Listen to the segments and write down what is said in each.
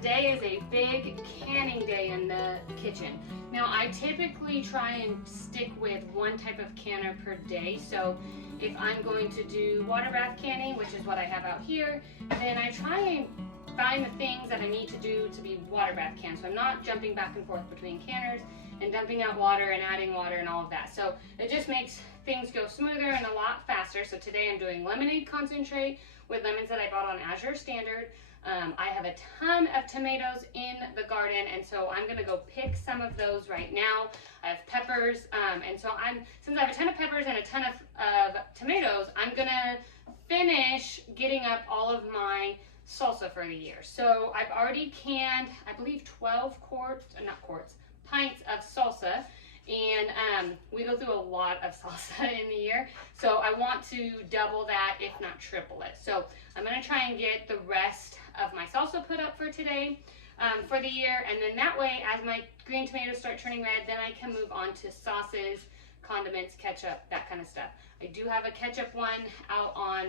Today is a big canning day in the kitchen. Now I typically try and stick with one type of canner per day. So if I'm going to do water bath canning, which is what I have out here, then I try and find the things that I need to do to be water bath cans. So I'm not jumping back and forth between canners and dumping out water and adding water and all of that. So it just makes things go smoother and a lot faster. So today I'm doing lemonade concentrate with lemons that I bought on Azure Standard. I have a ton of tomatoes in the garden, and so I'm gonna go pick some of those right now. I have peppers, and so since I have a ton of peppers and a ton of tomatoes, I'm gonna finish getting up all of my salsa for the year. So I've already canned, I believe 12 pints of salsa, and we go through a lot of salsa in the year, so I want to double that, if not triple it. So I'm going to try and get the rest of my salsa put up for today, for the year, and then that way, as my green tomatoes start turning red, then I can move on to sauces, condiments, ketchup, that kind of stuff. I do have a ketchup one out on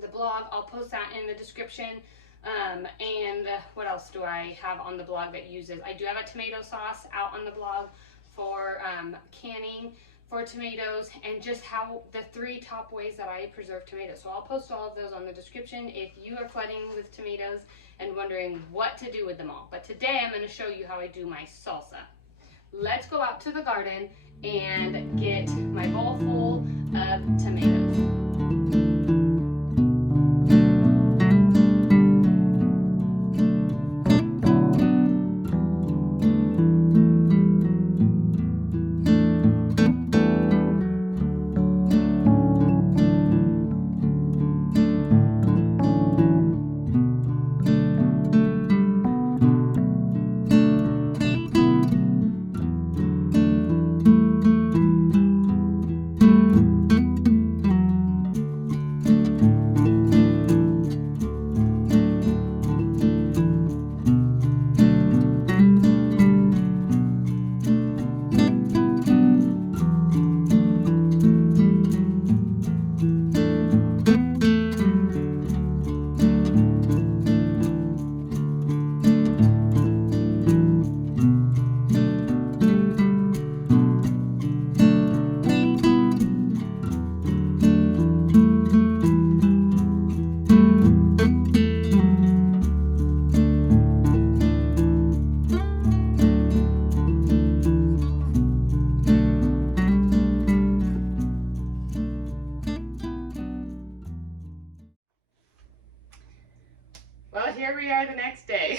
the blog. I'll post that in the description. And what else do I have on the blog that uses? I do have a tomato sauce out on the blog for canning for tomatoes, and just how the 3 top ways that I preserve tomatoes. So I'll post all of those on the description if you are flooding with tomatoes and wondering what to do with them all. But today I'm going to show you how I do my salsa. Let's go out to the garden and get my bowl full of tomatoes. Well, here we are the next day.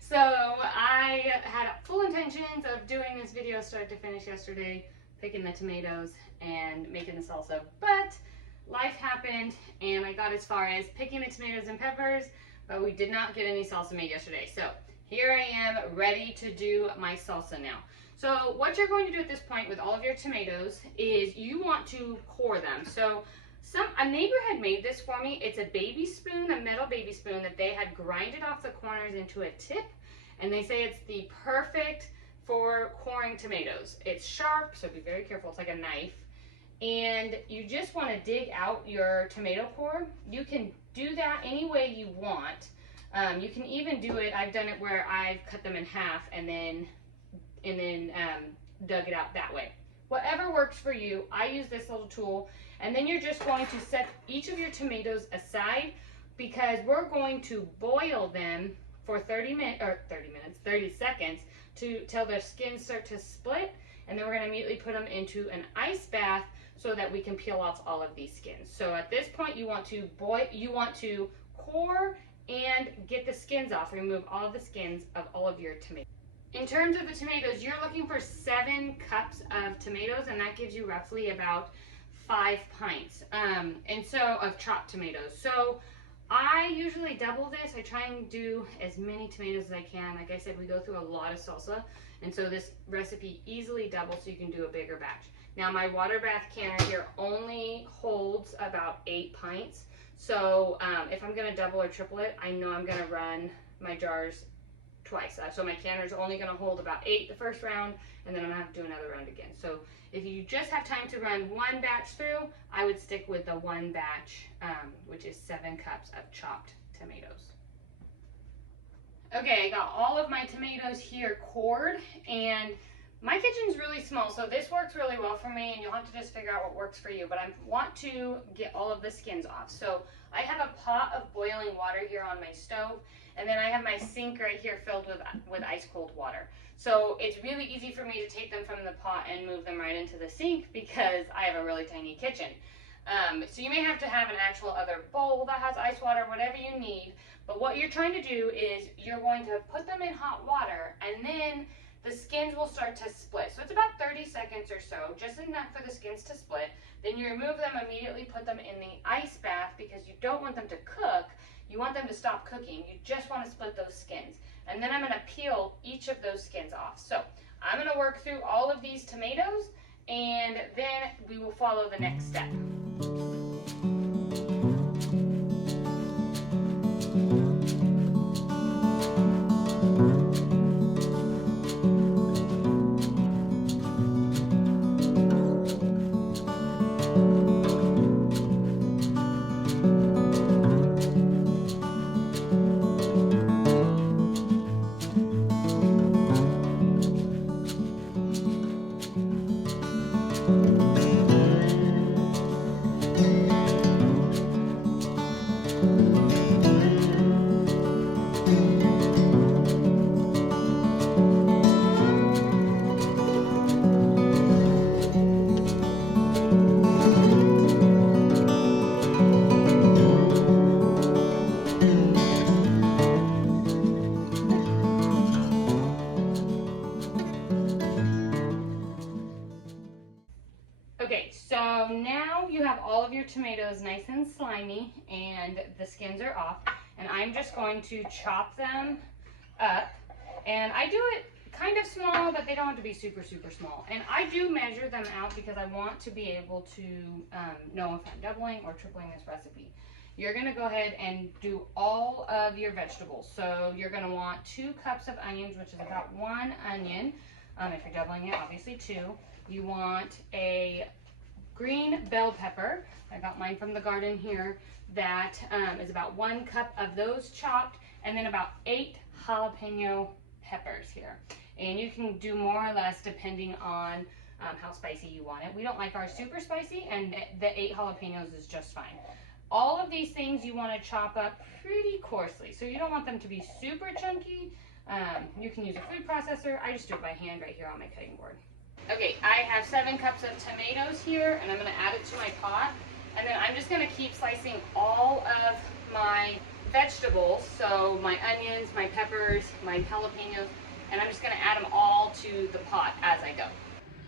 So I had full intentions of doing this video start to finish yesterday, picking the tomatoes and making the salsa, but life happened and I got as far as picking the tomatoes and peppers, but we did not get any salsa made yesterday. So here I am ready to do my salsa now. So what you're going to do at this point with all of your tomatoes is you want to core them. So a neighbor had made this for me. It's a baby spoon, a metal baby spoon that they had grinded off the corners into a tip, and they say it's the perfect for coring tomatoes. It's sharp, so be very careful. It's like a knife, and you just want to dig out your tomato core. You can do that any way you want. You can even do it, I've done it where I've cut them in half and then dug it out that way. Whatever works for you. I use this little tool, and then you're just going to set each of your tomatoes aside because we're going to boil them for 30 seconds till their skins start to split, and then we're going to immediately put them into an ice bath so that we can peel off all of these skins. So at this point you want to core and get the skins off, remove all of the skins of all of your tomatoes. In terms of the tomatoes, you're looking for 7 cups of tomatoes, and that gives you roughly about 5 pints of chopped tomatoes. So I usually double this. I try and do as many tomatoes as I can. Like I said, we go through a lot of salsa, and so this recipe easily doubles so you can do a bigger batch. Now my water bath canner here only holds about 8 pints. So if I'm gonna double or triple it, I know I'm gonna run my jars twice. So my canner is only going to hold about 8 the first round, and then I'm going to have to do another round again. So if you just have time to run one batch through, I would stick with the one batch, which is 7 cups of chopped tomatoes. Okay, I got all of my tomatoes here cored, and my kitchen's really small, so this works really well for me, and you'll have to just figure out what works for you. But I want to get all of the skins off. So I have a pot of boiling water here on my stove, and then I have my sink right here filled with ice cold water. So it's really easy for me to take them from the pot and move them right into the sink because I have a really tiny kitchen. So you may have to have an actual other bowl that has ice water, whatever you need. But what you're trying to do is you're going to put them in hot water, and then the skins will start to split. So it's about 30 seconds or so, just enough for the skins to split. Then you remove them, immediately put them in the ice bath because you don't want them to cook. You want them to stop cooking. You just want to split those skins. And then I'm going to peel each of those skins off. So I'm going to work through all of these tomatoes, and then we will follow the next step. Okay, so now you have all of your tomatoes nice and slimy and the skins are off, and I'm just going to chop them up. And I do it kind of small, but they don't have to be super, super small. And I do measure them out because I want to be able to know if I'm doubling or tripling this recipe. You're gonna go ahead and do all of your vegetables. So you're gonna want 2 cups of onions, which is about 1 onion. If you're doubling it, obviously 2. You want a green bell pepper. I got mine from the garden here. That is about 1 cup of those chopped, and then about 8 jalapeno peppers here. And you can do more or less depending on how spicy you want it. We don't like ours super spicy, and the 8 jalapenos is just fine. All of these things you want to chop up pretty coarsely. So you don't want them to be super chunky. You can use a food processor. I just do it by hand right here on my cutting board. Okay, I have 7 cups of tomatoes here, and I'm going to add it to my pot. And then I'm just going to keep slicing all of my vegetables, so my onions, my peppers, my jalapenos, and I'm just going to add them all to the pot as I go.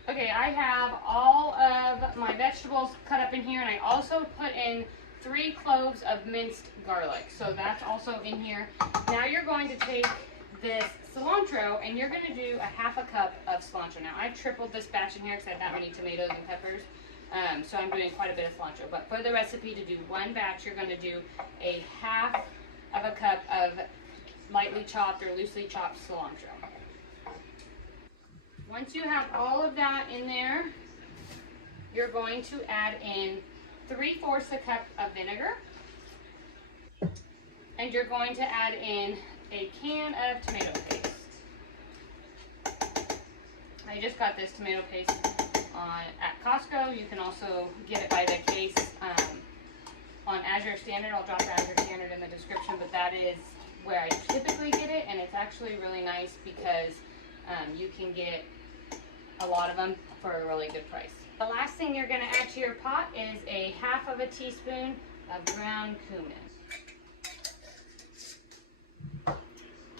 Okay, I have all of my vegetables cut up in here, and I also put in 3 cloves of minced garlic, so that's also in here. Now you're going to take this cilantro, and you're going to do a 1/2 cup of cilantro. Now I've tripled this batch in here because I have that many tomatoes and peppers, so I'm doing quite a bit of cilantro. But for the recipe to do 1 batch, you're going to do a 1/2 cup of lightly chopped or loosely chopped cilantro. Once you have all of that in there, you're going to add in 3/4 cup of vinegar, and you're going to add in a can of tomato paste. I just got this tomato paste at Costco. You can also get it by the case on Azure Standard. I'll drop Azure Standard in the description, but that is where I typically get it, and it's actually really nice because you can get a lot of them for a really good price. The last thing you're going to add to your pot is a 1/2 teaspoon of ground cumin.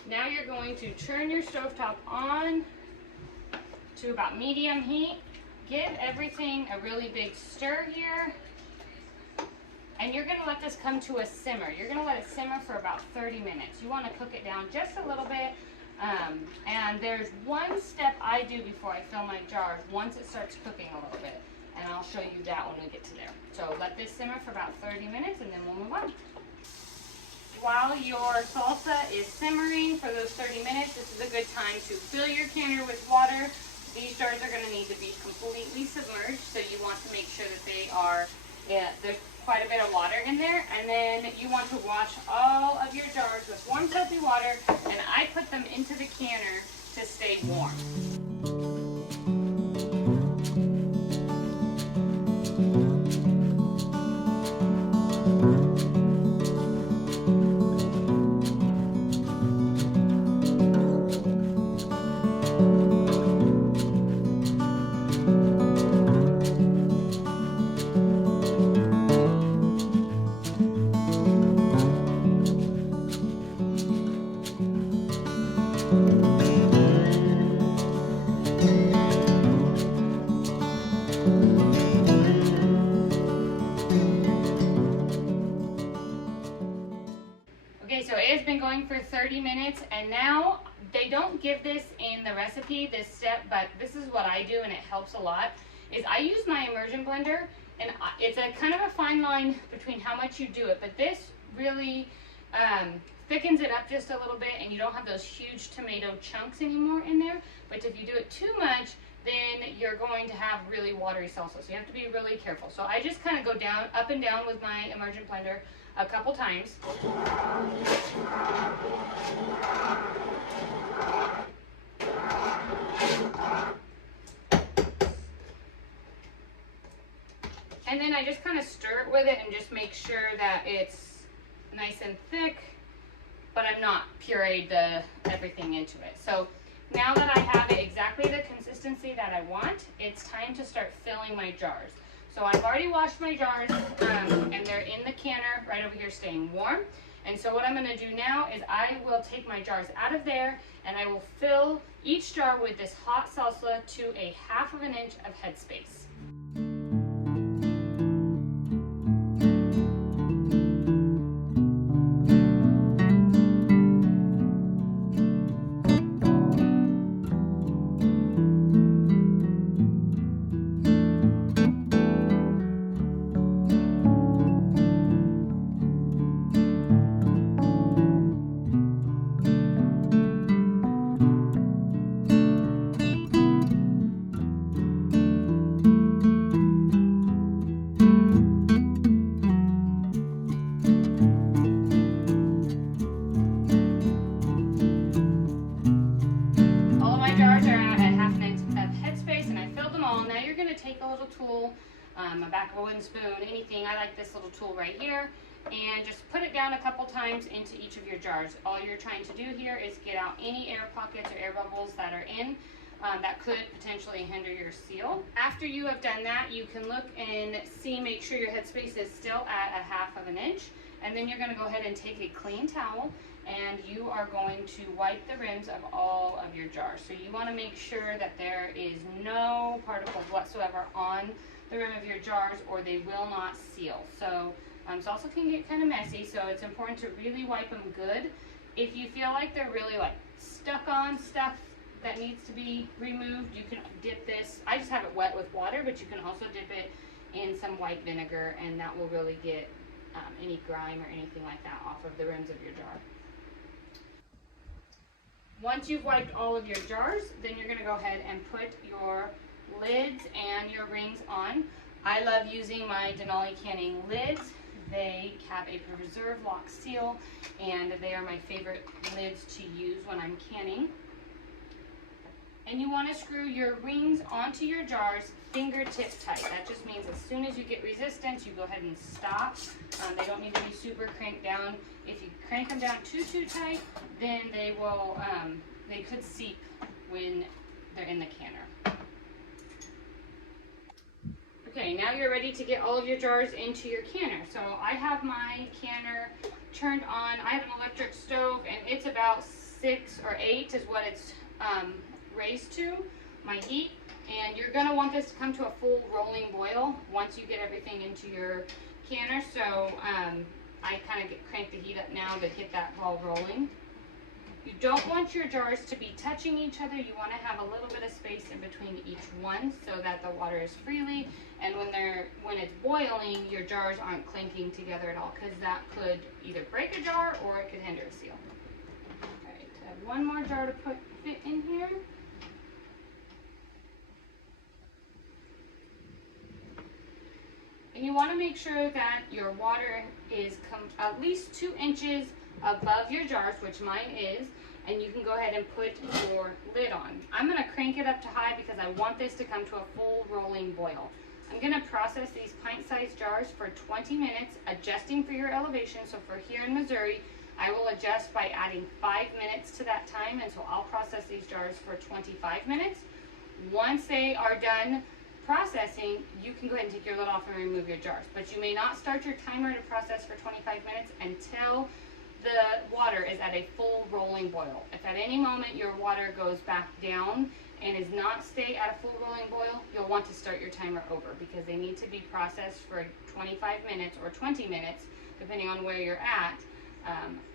Now you're going to turn your stovetop on to about medium heat. Give everything a really big stir here. And you're going to let this come to a simmer. You're going to let it simmer for about 30 minutes. You want to cook it down just a little bit. And there's one step I do before I fill my jars once it starts cooking a little bit. And I'll show you that when we get to there. So let this simmer for about 30 minutes and then we'll move on. While your salsa is simmering for those 30 minutes, this is a good time to fill your canner with water. These jars are going to need to be completely submerged, so you want to make sure that they are Yeah, there's quite a bit of water in there, and then you want to wash all of your jars with warm soapy water, and I put them into the canner to stay warm. Okay, so it has been going for 30 minutes, and now they don't give this in the recipe, this step, but this is what I do, and it helps a lot, is I use my immersion blender, and it's a kind of a fine line between how much you do it, but this really thickens it up just a little bit, and you don't have those huge tomato chunks anymore in there. But if you do it too much, then you're going to have really watery salsa, so you have to be really careful. So I just kind of go down, up and down with my immersion blender a couple times. And then I just kind of stir it with it and just make sure that it's nice and thick, but I'm not pureed everything into it. So now that I have it exactly the consistency that I want, it's time to start filling my jars. So I've already washed my jars, and they're in the canner right over here staying warm. And so what I'm gonna do now is I will take my jars out of there, and I will fill each jar with this hot salsa to a 1/2 inch of headspace. Take a little tool, a back of a wooden spoon, anything. I like this little tool right here, and just put it down a couple times into each of your jars. All you're trying to do here is get out any air pockets or air bubbles that are in that could potentially hinder your seal. After you have done that, you can look and see, make sure your headspace is still at a 1/2 inch, and then you're going to go ahead and take a clean towel, and you are going to wipe the rims of all of your jars. So you want to make sure that there is no particles whatsoever on the rim of your jars, or they will not seal. So salsa can get kind of messy, so it's important to really wipe them good. If you feel like they're really like stuck on stuff that needs to be removed, you can dip this. I just have it wet with water, but you can also dip it in some white vinegar, and that will really get any grime or anything like that off of the rims of your jar. Once you've wiped all of your jars, then you're going to go ahead and put your lids and your rings on. I love using my Denali canning lids. They have a preserve lock seal, and they are my favorite lids to use when I'm canning. And you want to screw your rings onto your jars fingertip tight. That just means as soon as you get resistance, you go ahead and stop. They don't need to be super cranked down. If you crank them down too tight, then they will, they could seep when they're in the canner. Okay, now you're ready to get all of your jars into your canner. So I have my canner turned on. I have an electric stove, and it's about 6 or 8 is what it's raised to, my heat. And you're gonna want this to come to a full rolling boil once you get everything into your canner. So I kind of crank the heat up now to get that ball rolling. You don't want your jars to be touching each other. You want to have a little bit of space in between each one so that the water is freely, and when it's boiling, your jars aren't clinking together at all, because that could either break a jar or it could hinder a seal. All right, I have one more jar to fit in here. And you want to make sure that your water is at least 2 inches above your jars, which mine is, and you can go ahead and put your lid on. I'm going to crank it up to high because I want this to come to a full rolling boil. I'm going to process these pint-sized jars for 20 minutes, adjusting for your elevation. So for here in Missouri, I will adjust by adding 5 minutes to that time, and so I'll process these jars for 25 minutes. Once they are done processing, you can go ahead and take your lid off and remove your jars. But you may not start your timer to process for 25 minutes until the water is at a full rolling boil. If at any moment your water goes back down and is not stay at a full rolling boil, you'll want to start your timer over because they need to be processed for 25 minutes or 20 minutes, depending on where you're at,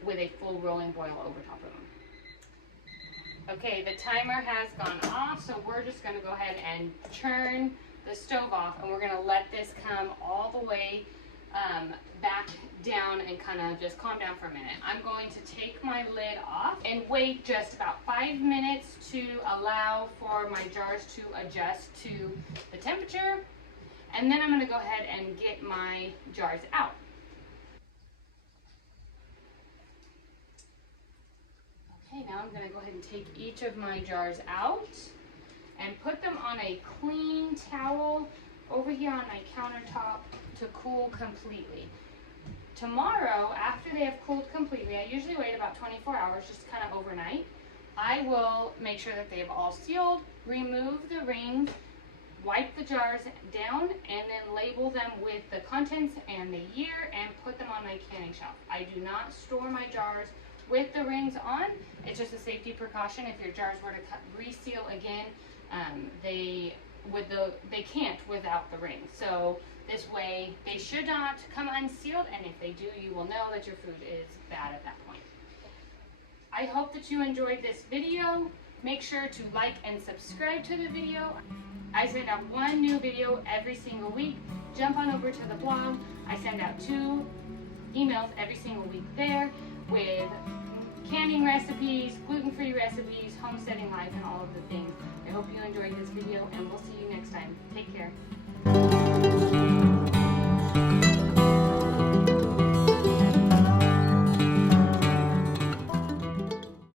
with a full rolling boil over top of them. Okay, the timer has gone off, so we're just going to go ahead and turn the stove off, and we're going to let this come all the way back down and kind of just calm down for a minute. I'm going to take my lid off and wait just about 5 minutes to allow for my jars to adjust to the temperature, and then I'm going to go ahead and get my jars out. Okay, now I'm going to go ahead and take each of my jars out and put them on a clean towel over here on my countertop to cool completely. Tomorrow, after they have cooled completely, I usually wait about 24 hours, just kind of overnight. I will make sure that they've all sealed, remove the rings, wipe the jars down, and then label them with the contents and the year and put them on my canning shelf. I do not store my jars with the rings on. It's just a safety precaution. If your jars were to reseal again, they can't without the ring. So this way they should not come unsealed, and if they do, you will know that your food is bad at that point. I hope that you enjoyed this video. Make sure to like and subscribe to the video. I send out one new video every single week. Jump on over to the blog. I send out 2 emails every single week there with canning recipes, gluten-free recipes, homesteading life, and all of the things. I hope you enjoyed this video, and we'll see you next time. Take care.